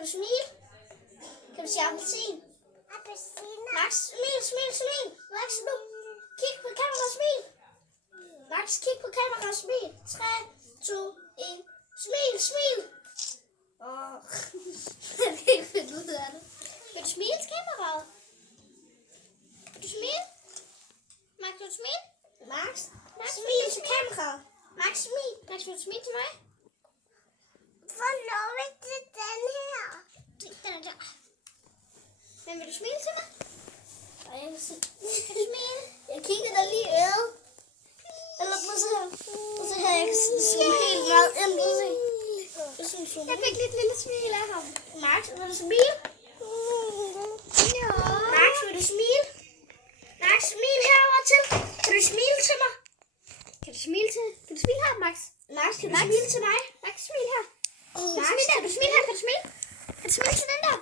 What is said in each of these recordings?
Kan du smile? Kan du sige appelsin? Appelsiner. Max, smil. Max, nu. Kig på kamera og smil. Max, kig på kamera og smil. 3, 2, 1. Smil. Jeg kan ikke finde ud af det. Vil du smile til kameraet? Vil du smile? Max, vil du smile? Max, smil til kameraet. Max, smil. Max, vil du smile til mig? Få lov til den her. Den er der. Men vil du smile til mig? Og jeg kan se. Kan du smile? Jeg kigger dig lige i øret. Eller prøv at se her. Prøv at se her, jeg kan zoome helt meget ind. Jeg fik lidt lille smil af ham. Max, vil du smile? Ja. Max, vil du smile? Max, smil herover til. Kan du smile til mig? Kan du smile her, Max? Max, kan du smile til mig? Max, smil her. Max, kan du smile her? Kan du smile? Kan du smile til den der?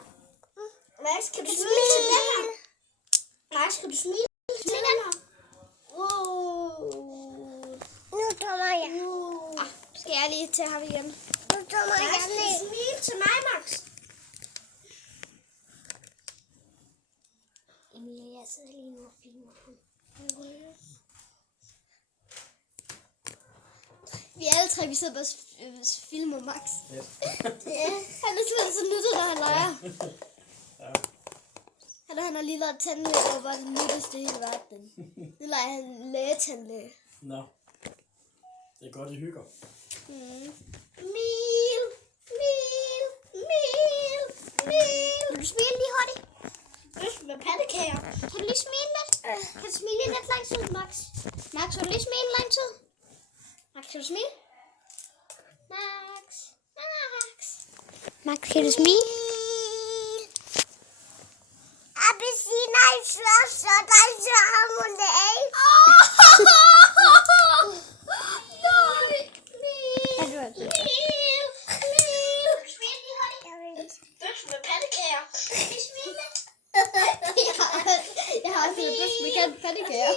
Max, kan du smile til den her? Max, kan du smile til den her? Nu kommer jeg. Skal jeg lige til ham igen? Nu kommer Max, jeg kan du ned. smile til mig, Max? Emilia, jeg sidder lige nu og filmer ham. Vi er alle tre, vi sidder bare og filmer Max. Ja. Ja, han er simpelthen så nuttet, når han leger. Ja. Han har lige lavet tandlæge, og var det nytteste i hele verden. Nu leger han lægetandlæge. Nå. Det er godt, I hygger. Mil. Vil du smile lige hurtigt? Med pandekager. Kan du lige smile lidt? Kan du smile lidt lang tid, Max? Max, vil du lige smile lang tid? Max, kan du smile? Max, kan du smile? Appelsiner i slås, så der er så harmonæg. Med pandekager. Jeg har også lidt bøf med pandekager.